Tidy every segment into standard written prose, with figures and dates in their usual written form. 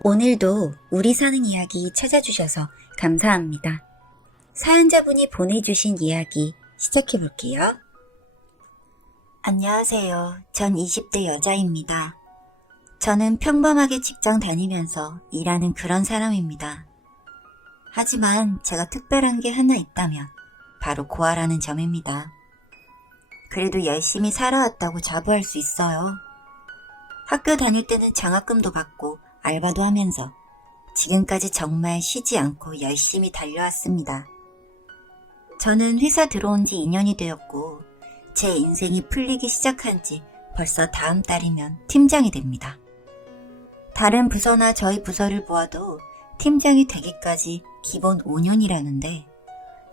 오늘도 우리 사는 이야기 찾아주셔서 감사합니다. 사연자분이 보내주신 이야기 시작해볼게요. 안녕하세요. 전 20대 여자입니다. 저는 평범하게 직장 다니면서 일하는 그런 사람입니다. 하지만 제가 특별한 게 하나 있다면 바로 고아라는 점입니다. 그래도 열심히 살아왔다고 자부할 수 있어요. 학교 다닐 때는 장학금도 받고 알바도 하면서 지금까지 정말 쉬지 않고 열심히 달려왔습니다. 저는 회사 들어온 지 2년이 되었고 제 인생이 풀리기 시작한 지 벌써 다음 달이면 팀장이 됩니다. 다른 부서나 저희 부서를 보아도 팀장이 되기까지 기본 5년이라는데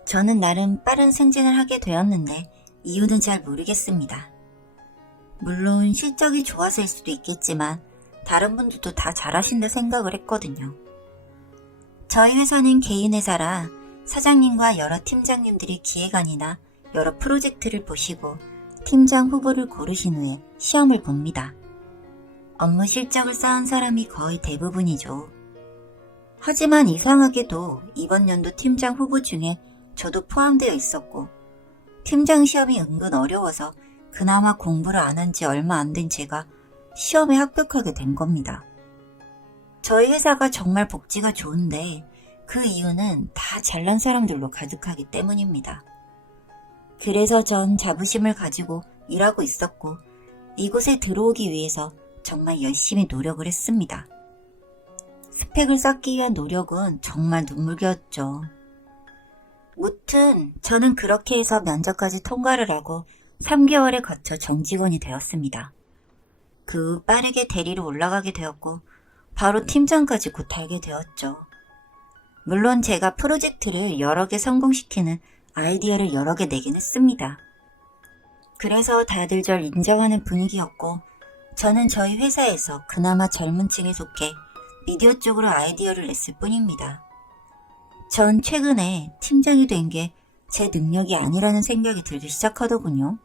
저는 나름 빠른 승진을 하게 되었는데 이유는 잘 모르겠습니다. 물론 실적이 좋아서일 수도 있겠지만 다른 분들도 다 잘하신다 생각을 했거든요. 저희 회사는 개인 회사라 사장님과 여러 팀장님들이 기획안이나 여러 프로젝트를 보시고 팀장 후보를 고르신 후에 시험을 봅니다. 업무 실적을 쌓은 사람이 거의 대부분이죠. 하지만 이상하게도 이번 연도 팀장 후보 중에 저도 포함되어 있었고 팀장 시험이 은근 어려워서 그나마 공부를 안 한 지 얼마 안 된 제가 시험에 합격하게 된 겁니다. 저희 회사가 정말 복지가 좋은데 그 이유는 다 잘난 사람들로 가득하기 때문입니다. 그래서 전 자부심을 가지고 일하고 있었고 이곳에 들어오기 위해서 정말 열심히 노력을 했습니다. 스펙을 쌓기 위한 노력은 정말 눈물겨웠죠. 무튼 저는 그렇게 해서 면접까지 통과를 하고 3개월에 거쳐 정직원이 되었습니다. 그 후 빠르게 대리로 올라가게 되었고 바로 팀장까지 곧 달게 되었죠. 물론 제가 프로젝트를 여러 개 성공시키는 아이디어를 여러 개 내긴 했습니다. 그래서 다들 절 인정하는 분위기였고 저는 저희 회사에서 그나마 젊은 층에 속해 미디어 쪽으로 아이디어를 냈을 뿐입니다. 전 최근에 팀장이 된 게 제 능력이 아니라는 생각이 들기 시작하더군요.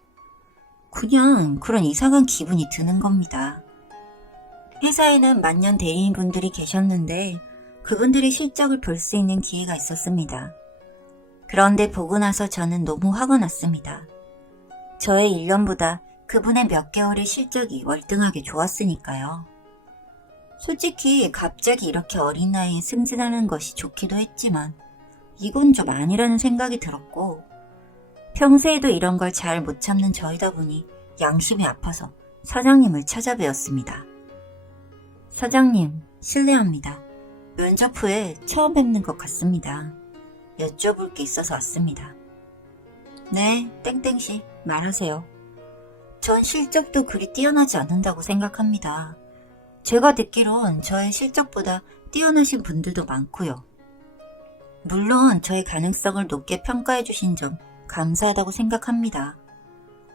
그냥 그런 이상한 기분이 드는 겁니다. 회사에는 만년 대리인분들이 계셨는데 그분들의 실적을 볼 수 있는 기회가 있었습니다. 그런데 보고 나서 저는 너무 화가 났습니다. 저의 1년보다 그분의 몇 개월의 실적이 월등하게 좋았으니까요. 솔직히 갑자기 이렇게 어린 나이에 승진하는 것이 좋기도 했지만 이건 좀 아니라는 생각이 들었고 평소에도 이런 걸 잘 못 참는 저이다 보니 양심이 아파서 사장님을 찾아뵈었습니다. 사장님, 실례합니다. 면접 후에 처음 뵙는 것 같습니다. 여쭤볼 게 있어서 왔습니다. 네, 땡땡씨, 말하세요. 전 실적도 그리 뛰어나지 않는다고 생각합니다. 제가 듣기론 저의 실적보다 뛰어나신 분들도 많고요. 물론 저의 가능성을 높게 평가해 주신 점 감사하다고 생각합니다.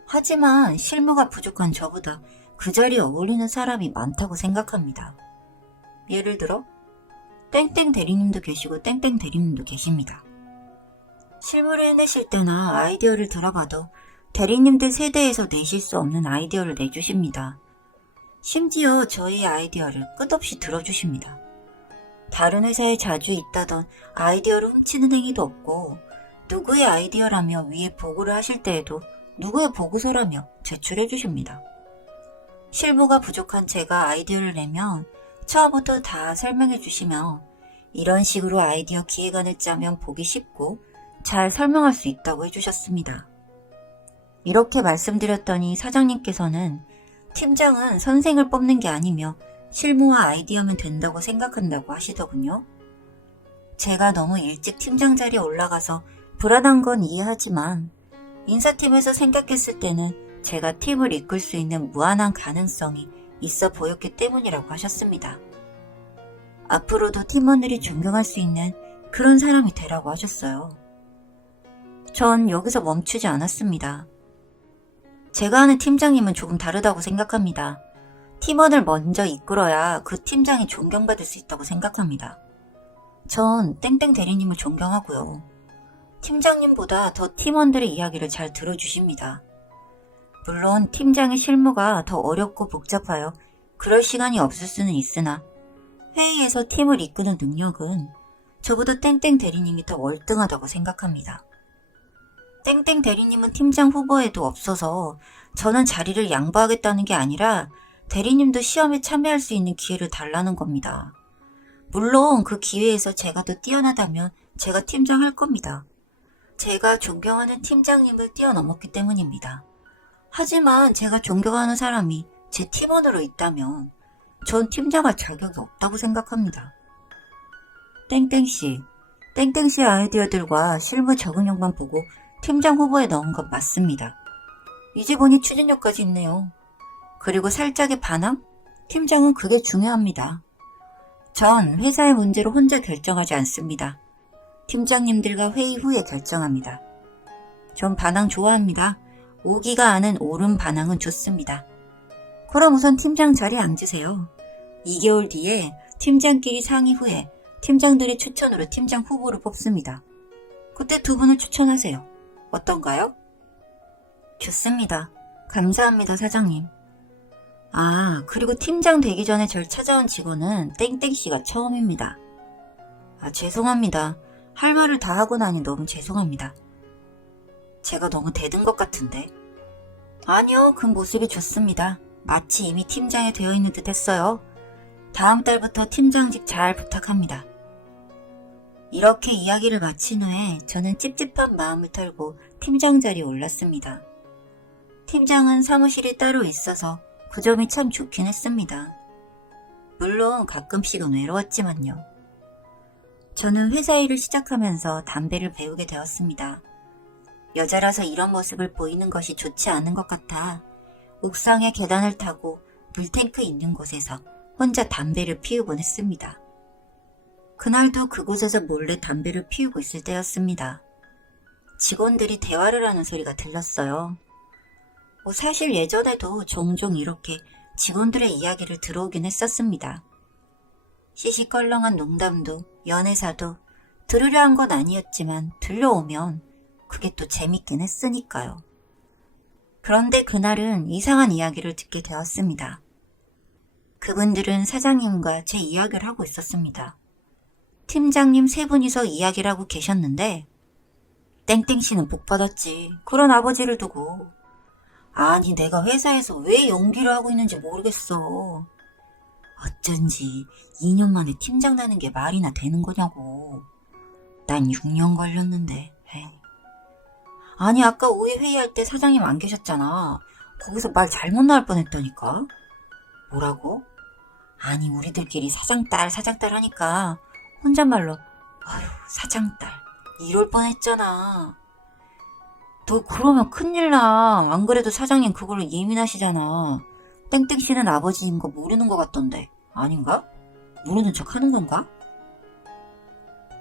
하지만 실무가 부족한 저보다 그 자리에 어울리는 사람이 많다고 생각합니다. 예를 들어 땡땡 대리님도 계시고 땡땡 대리님도 계십니다. 실무를 해내실 때나 아이디어를 들어봐도 대리님들 세대에서 내실 수 없는 아이디어를 내주십니다. 심지어 저희 아이디어를 끝없이 들어주십니다. 다른 회사에 자주 있다던 아이디어를 훔치는 행위도 없고 누구의 아이디어라며 위에 보고를 하실 때에도 누구의 보고서라며 제출해 주십니다. 실무가 부족한 제가 아이디어를 내면 처음부터 다 설명해 주시며 이런 식으로 아이디어 기획안을 짜면 보기 쉽고 잘 설명할 수 있다고 해주셨습니다. 이렇게 말씀드렸더니 사장님께서는 팀장은 선생을 뽑는 게 아니며 실무와 아이디어면 된다고 생각한다고 하시더군요. 제가 너무 일찍 팀장 자리에 올라가서 불안한 건 이해하지만 인사팀에서 생각했을 때는 제가 팀을 이끌 수 있는 무한한 가능성이 있어 보였기 때문이라고 하셨습니다. 앞으로도 팀원들이 존경할 수 있는 그런 사람이 되라고 하셨어요. 전 여기서 멈추지 않았습니다. 제가 아는 팀장님은 조금 다르다고 생각합니다. 팀원을 먼저 이끌어야 그 팀장이 존경받을 수 있다고 생각합니다. 전 땡땡 대리님을 존경하고요. 팀장님보다 더 팀원들의 이야기를 잘 들어주십니다. 물론 팀장의 실무가 더 어렵고 복잡하여 그럴 시간이 없을 수는 있으나 회의에서 팀을 이끄는 능력은 저보다 땡땡 대리님이 더 월등하다고 생각합니다. 땡땡 대리님은 팀장 후보에도 없어서 저는 자리를 양보하겠다는 게 아니라 대리님도 시험에 참여할 수 있는 기회를 달라는 겁니다. 물론 그 기회에서 제가 더 뛰어나다면 제가 팀장 할 겁니다. 제가 존경하는 팀장님을 뛰어넘었기 때문입니다. 하지만 제가 존경하는 사람이 제 팀원으로 있다면 전 팀장할 자격이 없다고 생각합니다. 땡땡씨, 땡땡씨의 아이디어들과 실무 적응력만 보고 팀장 후보에 넣은 건 맞습니다. 이제 보니 추진력까지 있네요. 그리고 살짝의 반항? 팀장은 그게 중요합니다. 전 회사의 문제를 혼자 결정하지 않습니다. 팀장님들과 회의 후에 결정합니다. 전 반항 좋아합니다. 오기가 아는 옳은 반항은 좋습니다. 그럼 우선 팀장 자리에 앉으세요. 2개월 뒤에 팀장끼리 상의 후에 팀장들의 추천으로 팀장 후보를 뽑습니다. 그때 두 분을 추천하세요. 어떤가요? 좋습니다. 감사합니다, 사장님. 아, 그리고 팀장 되기 전에 절 찾아온 직원은 땡땡씨가 처음입니다. 아, 죄송합니다. 할 말을 다 하고 나니 너무 죄송합니다. 제가 너무 대든 것 같은데. 아니요, 그 모습이 좋습니다. 마치 이미 팀장이 되어 있는 듯 했어요. 다음 달부터 팀장직 잘 부탁합니다. 이렇게 이야기를 마친 후에 저는 찝찝한 마음을 털고 팀장 자리에 올랐습니다. 팀장은 사무실이 따로 있어서 그 점이 참 좋긴 했습니다. 물론 가끔씩은 외로웠지만요. 저는 회사 일을 시작하면서 담배를 배우게 되었습니다. 여자라서 이런 모습을 보이는 것이 좋지 않은 것 같아 옥상의 계단을 타고 물탱크 있는 곳에서 혼자 담배를 피우곤 했습니다. 그날도 그곳에서 몰래 담배를 피우고 있을 때였습니다. 직원들이 대화를 하는 소리가 들렸어요. 사실 예전에도 종종 이렇게 직원들의 이야기를 들어오긴 했었습니다. 시시껄렁한 농담도 연애사도 들으려 한 건 아니었지만 들려오면 그게 또 재밌긴 했으니까요. 그런데 그날은 이상한 이야기를 듣게 되었습니다. 그분들은 사장님과 제 이야기를 하고 있었습니다. 팀장님 세 분이서 이야기를 하고 계셨는데 땡땡씨는 복 받았지. 그런 아버지를 두고. 아니 내가 회사에서 왜 연기를 하고 있는지 모르겠어. 어쩐지 2년 만에 팀장 나는 게 말이나 되는 거냐고. 난 6년 걸렸는데. 에이. 아니 아까 오해 회의할 때 사장님 안 계셨잖아. 거기서 말 잘못 나올 뻔했다니까. 뭐라고? 아니 우리들끼리 사장딸 하니까 혼잣말로 아휴 사장딸 이럴 뻔했잖아. 너 그러면 큰일 나. 안 그래도 사장님 그걸로 예민하시잖아. 땡땡씨는 아버지인 거 모르는 것 같던데. 아닌가? 모르는 척 하는 건가?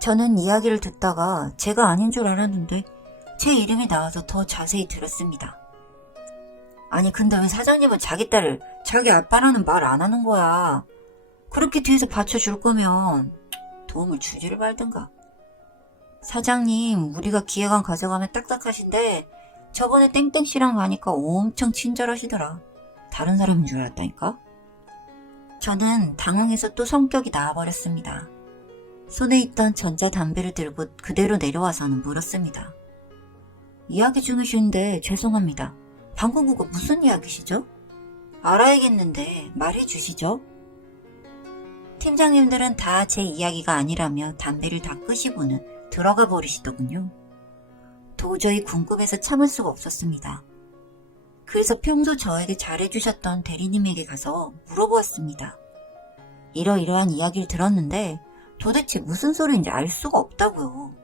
저는 이야기를 듣다가 제가 아닌 줄 알았는데 제 이름이 나와서 더 자세히 들었습니다. 아니 근데 왜 사장님은 자기 딸을 자기 아빠라는 말 안 하는 거야. 그렇게 뒤에서 받쳐줄 거면 도움을 주지를 말든가. 사장님 우리가 기획안 가져가면 딱딱하신데 저번에 땡땡씨랑 가니까 엄청 친절하시더라. 다른 사람인 줄 알았다니까. 저는 당황해서 또 성격이 나와버렸습니다. 손에 있던 전자담배를 들고 그대로 내려와서는 물었습니다. 이야기 중이신데 죄송합니다. 방금 그거 무슨 이야기시죠? 알아야겠는데 말해주시죠. 팀장님들은 다 제 이야기가 아니라며 담배를 다 끄시고는 들어가 버리시더군요. 도저히 궁금해서 참을 수가 없었습니다. 그래서 평소 저에게 잘해주셨던 대리님에게 가서 물어보았습니다. 이러이러한 이야기를 들었는데 도대체 무슨 소리인지 알 수가 없다고요.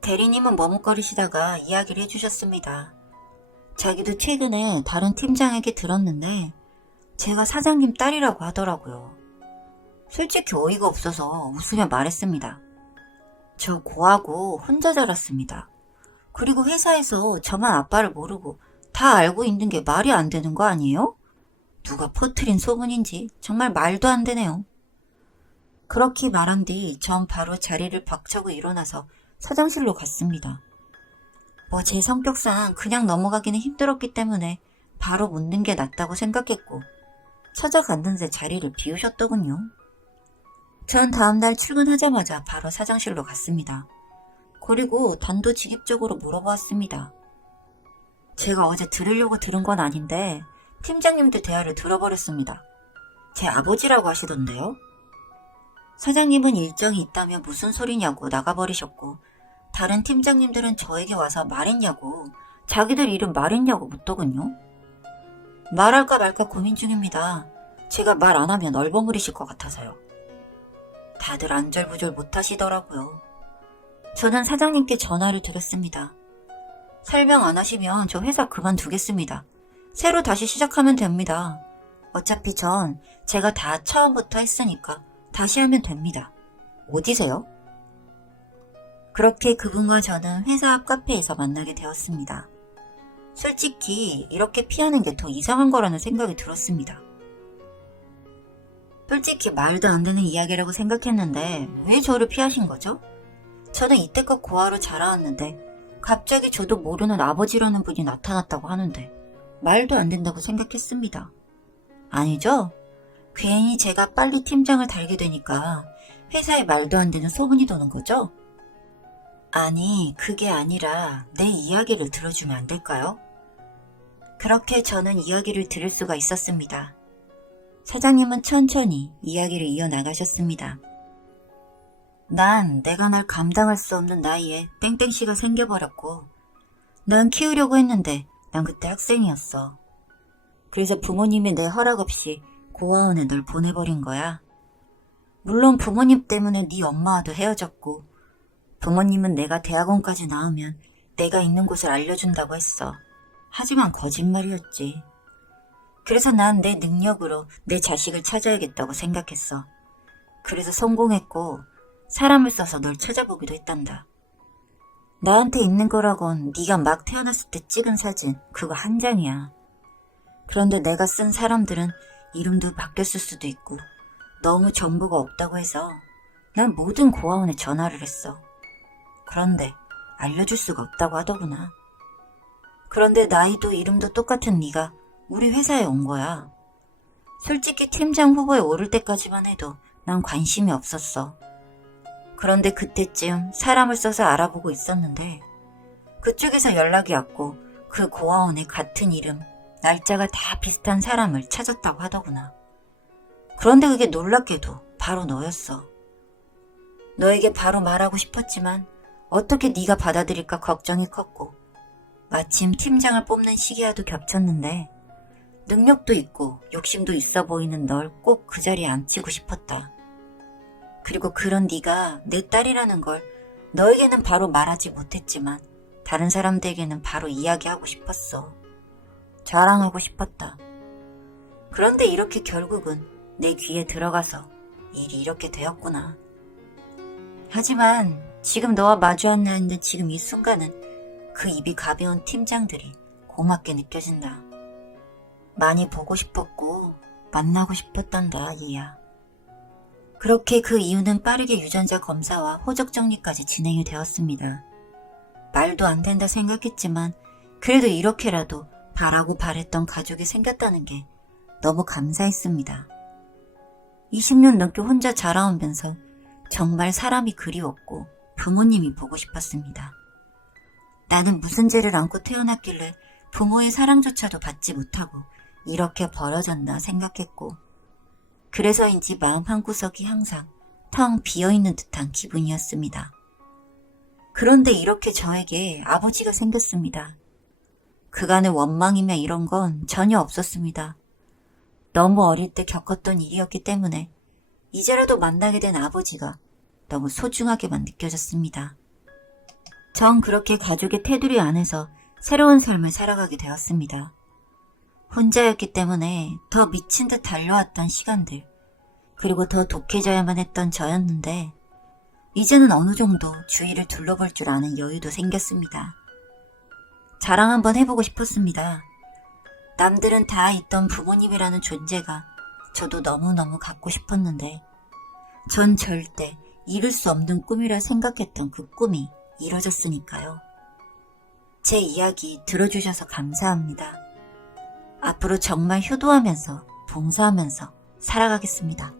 대리님은 머뭇거리시다가 이야기를 해주셨습니다. 자기도 최근에 다른 팀장에게 들었는데 제가 사장님 딸이라고 하더라고요. 솔직히 어이가 없어서 웃으며 말했습니다. 저 고하고 혼자 자랐습니다. 그리고 회사에서 저만 아빠를 모르고 다 알고 있는 게 말이 안 되는 거 아니에요? 누가 퍼뜨린 소문인지 정말 말도 안 되네요. 그렇게 말한 뒤 전 바로 자리를 박차고 일어나서 사장실로 갔습니다. 제 성격상 그냥 넘어가기는 힘들었기 때문에 바로 묻는 게 낫다고 생각했고 찾아갔는데 자리를 비우셨더군요. 전 다음날 출근하자마자 바로 사장실로 갔습니다. 그리고 단도직입적으로 물어보았습니다. 제가 어제 들으려고 들은 건 아닌데 팀장님들 대화를 들어버렸습니다. 제 아버지라고 하시던데요? 사장님은 일정이 있다며 무슨 소리냐고 나가버리셨고 다른 팀장님들은 저에게 와서 말했냐고 자기들 이름 말했냐고 묻더군요. 말할까 말까 고민 중입니다. 제가 말 안 하면 얼버무리실 것 같아서요. 다들 안절부절 못하시더라고요. 저는 사장님께 전화를 드렸습니다. 설명 안 하시면 저 회사 그만두겠습니다. 새로 다시 시작하면 됩니다. 어차피 전 제가 다 처음부터 했으니까 다시 하면 됩니다. 어디세요? 그렇게 그분과 저는 회사 앞 카페에서 만나게 되었습니다. 솔직히 이렇게 피하는 게 더 이상한 거라는 생각이 들었습니다. 솔직히 말도 안 되는 이야기라고 생각했는데 왜 저를 피하신 거죠? 저는 이때껏 고아로 자라왔는데 갑자기 저도 모르는 아버지라는 분이 나타났다고 하는데 말도 안 된다고 생각했습니다. 아니죠? 괜히 제가 빨리 팀장을 달게 되니까 회사에 말도 안 되는 소문이 도는 거죠? 아니, 그게 아니라 내 이야기를 들어주면 안 될까요? 그렇게 저는 이야기를 들을 수가 있었습니다. 사장님은 천천히 이야기를 이어나가셨습니다. 난 내가 날 감당할 수 없는 나이에 땡땡씨가 생겨버렸고 난 키우려고 했는데 난 그때 학생이었어. 그래서 부모님이 내 허락 없이 고아원에 널 보내버린 거야. 물론 부모님 때문에 네 엄마와도 헤어졌고 부모님은 내가 대학원까지 나오면 내가 있는 곳을 알려준다고 했어. 하지만 거짓말이었지. 그래서 난 내 능력으로 내 자식을 찾아야겠다고 생각했어. 그래서 성공했고 사람을 써서 널 찾아보기도 했단다. 나한테 있는 거라곤 네가 막 태어났을 때 찍은 사진 그거 한 장이야. 그런데 내가 쓴 사람들은 이름도 바뀌었을 수도 있고 너무 정보가 없다고 해서 난 모든 고아원에 전화를 했어. 그런데 알려줄 수가 없다고 하더구나. 그런데 나이도 이름도 똑같은 네가 우리 회사에 온 거야. 솔직히 팀장 후보에 오를 때까지만 해도 난 관심이 없었어. 그런데 그때쯤 사람을 써서 알아보고 있었는데 그쪽에서 연락이 왔고 그 고아원에 같은 이름, 날짜가 다 비슷한 사람을 찾았다고 하더구나. 그런데 그게 놀랍게도 바로 너였어. 너에게 바로 말하고 싶었지만 어떻게 네가 받아들일까 걱정이 컸고 마침 팀장을 뽑는 시기와도 겹쳤는데 능력도 있고 욕심도 있어 보이는 널 꼭 그 자리에 앉히고 싶었다. 그리고 그런 네가 내 딸이라는 걸 너에게는 바로 말하지 못했지만 다른 사람들에게는 바로 이야기하고 싶었어. 자랑하고 싶었다. 그런데 이렇게 결국은 내 귀에 들어가서 일이 이렇게 되었구나. 하지만 지금 너와 마주 앉아 있는 지금 이 순간은 그 입이 가벼운 팀장들이 고맙게 느껴진다. 많이 보고 싶었고 만나고 싶었단다, 얘야. 그렇게 그 이유는 빠르게 유전자 검사와 호적 정리까지 진행이 되었습니다. 말도 안 된다 생각했지만 그래도 이렇게라도 바라고 바랬던 가족이 생겼다는 게 너무 감사했습니다. 20년 넘게 혼자 자라오면서 정말 사람이 그리웠고 부모님이 보고 싶었습니다. 나는 무슨 죄를 안고 태어났길래 부모의 사랑조차도 받지 못하고 이렇게 버려졌나 생각했고 그래서인지 마음 한구석이 항상 텅 비어있는 듯한 기분이었습니다. 그런데 이렇게 저에게 아버지가 생겼습니다. 그간의 원망이며 이런 건 전혀 없었습니다. 너무 어릴 때 겪었던 일이었기 때문에 이제라도 만나게 된 아버지가 너무 소중하게만 느껴졌습니다. 전 그렇게 가족의 테두리 안에서 새로운 삶을 살아가게 되었습니다. 혼자였기 때문에 더 미친 듯 달려왔던 시간들, 그리고 더 독해져야만 했던 저였는데 이제는 어느 정도 주위를 둘러볼 줄 아는 여유도 생겼습니다. 자랑 한번 해보고 싶었습니다. 남들은 다 있던 부모님이라는 존재가 저도 너무너무 갖고 싶었는데 전 절대 이룰 수 없는 꿈이라 생각했던 그 꿈이 이뤄졌으니까요. 제 이야기 들어주셔서 감사합니다. 앞으로 정말 효도하면서 봉사하면서 살아가겠습니다.